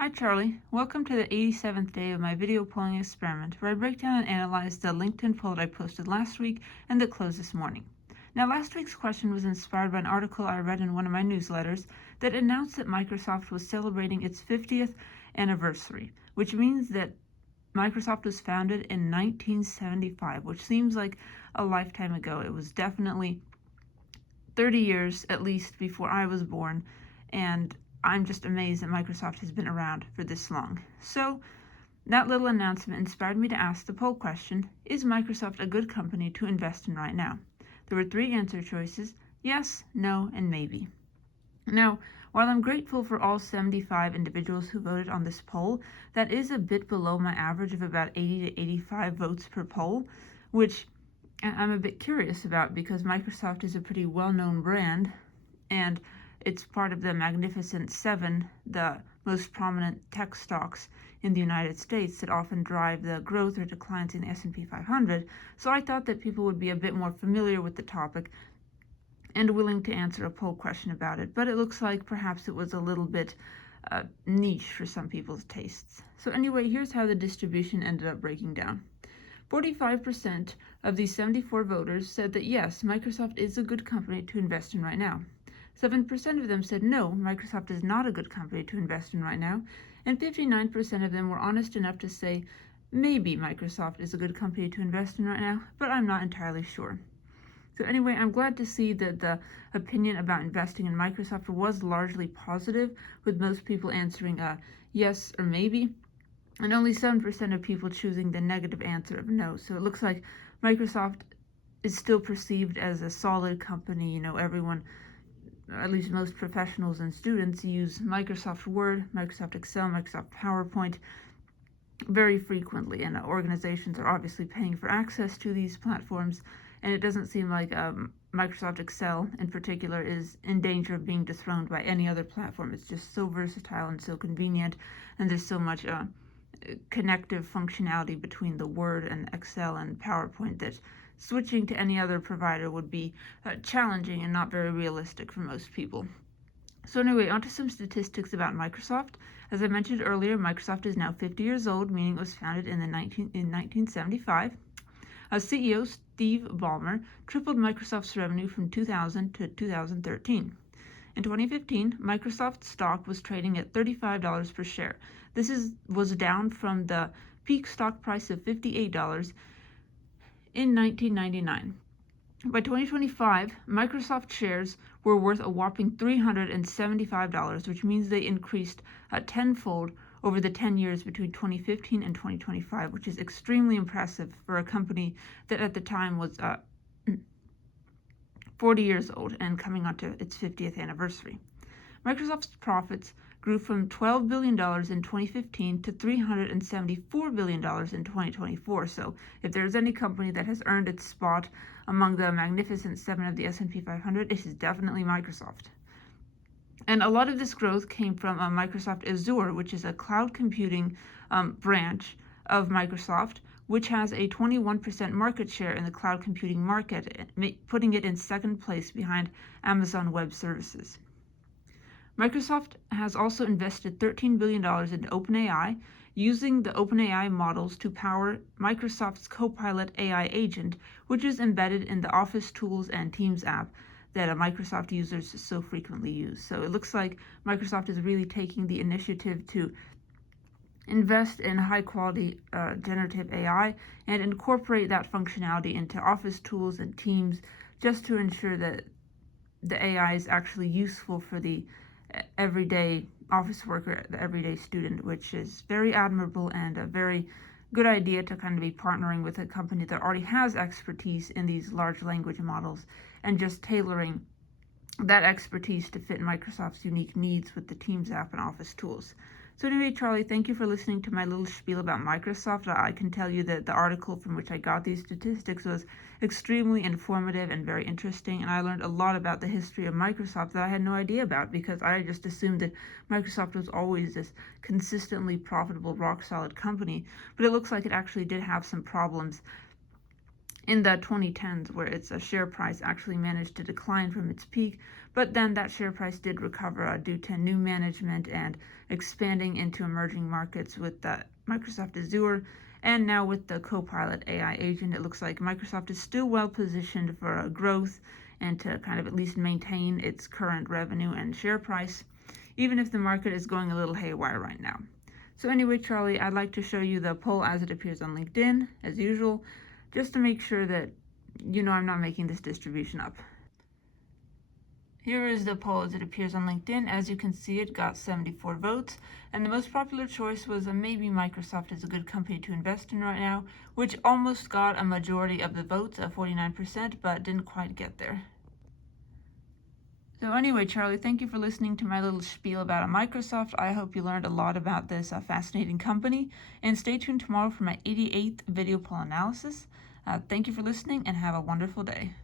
Hi Charlie, welcome to the 87th day of my video polling experiment where I break down and analyze the LinkedIn poll that I posted last week and that closed this morning. Now last week's question was inspired by an article I read in one of my newsletters that announced that Microsoft was celebrating its 50th anniversary, which means that Microsoft was founded in 1975, which seems like a lifetime ago. It was definitely 30 years at least before I was born, and I'm just amazed that Microsoft has been around for this long. So that little announcement inspired me to ask the poll question, is Microsoft a good company to invest in right now? There were three answer choices: yes, no, and maybe. Now, while I'm grateful for all 75 individuals who voted on this poll, that is a bit below my average of about 80 to 85 votes per poll, which I'm a bit curious about because Microsoft is a pretty well-known brand and it's part of the Magnificent Seven, the most prominent tech stocks in the United States that often drive the growth or declines in the S&P 500. So I thought that people would be a bit more familiar with the topic and willing to answer a poll question about it. But it looks like perhaps it was a little bit niche for some people's tastes. So anyway, here's how the distribution ended up breaking down. 45% of these 74 voters said that yes, Microsoft is a good company to invest in right now. 7% of them said no, Microsoft is not a good company to invest in right now. And 59% of them were honest enough to say maybe Microsoft is a good company to invest in right now, but I'm not entirely sure. So anyway, I'm glad to see that the opinion about investing in Microsoft was largely positive, with most people answering yes or maybe, and only 7% of people choosing the negative answer of no. So it looks like Microsoft is still perceived as a solid company. You know, everyone, at least most professionals and students, use Microsoft Word, Microsoft Excel, Microsoft PowerPoint very frequently, and organizations are obviously paying for access to these platforms, and it doesn't seem like Microsoft Excel in particular is in danger of being dethroned by any other platform. It's just so versatile and so convenient, and there's so much connective functionality between the Word and Excel and PowerPoint that switching to any other provider would be challenging and not very realistic for most people. So anyway, onto some statistics about Microsoft. As I mentioned earlier, Microsoft is now 50 years old, meaning it was founded in 1975. CEO Steve Ballmer tripled Microsoft's revenue from 2000 to 2013. In 2015, Microsoft stock was trading at $35 per share. This was down from the peak stock price of $58 in 1999. By 2025, Microsoft shares were worth a whopping $375, which means they increased tenfold over the 10 years between 2015 and 2025, which is extremely impressive for a company that at the time was 40 years old and coming on to its 50th anniversary. Microsoft's profits grew from $12 billion in 2015 to $374 billion in 2024. So if there's any company that has earned its spot among the Magnificent Seven of the S&P 500, it is definitely Microsoft. And a lot of this growth came from Microsoft Azure, which is a cloud computing branch of Microsoft, which has a 21% market share in the cloud computing market, putting it in second place behind Amazon Web Services. Microsoft has also invested $13 billion into OpenAI, using the OpenAI models to power Microsoft's Copilot AI agent, which is embedded in the Office Tools and Teams app that Microsoft users so frequently use. So it looks like Microsoft is really taking the initiative to invest in high-quality generative AI and incorporate that functionality into Office Tools and Teams, just to ensure that the AI is actually useful for the everyday office worker, the everyday student, which is very admirable and a very good idea to kind of be partnering with a company that already has expertise in these large language models and just tailoring that expertise to fit Microsoft's unique needs with the Teams app and Office tools. So anyway, Charlie, thank you for listening to my little spiel about Microsoft. I can tell you that the article from which I got these statistics was extremely informative and very interesting, and I learned a lot about the history of Microsoft that I had no idea about, because I just assumed that Microsoft was always this consistently profitable, rock-solid company, but it looks like it actually did have some problems in the 2010s, where its share price actually managed to decline from its peak, but then that share price did recover due to new management and expanding into emerging markets with Microsoft Azure. And now with the Copilot AI agent, it looks like Microsoft is still well positioned for growth and to kind of at least maintain its current revenue and share price, even if the market is going a little haywire right now. So anyway, Charlie, I'd like to show you the poll as it appears on LinkedIn, as usual, just to make sure that you know I'm not making this distribution up. Here is the poll as it appears on LinkedIn. As you can see, it got 74 votes, and the most popular choice was maybe Microsoft is a good company to invest in right now, which almost got a majority of the votes, 49%, but didn't quite get there. So anyway, Charlie, thank you for listening to my little spiel about Microsoft. I hope you learned a lot about this fascinating company, and stay tuned tomorrow for my 88th video poll analysis. Thank you for listening, and have a wonderful day.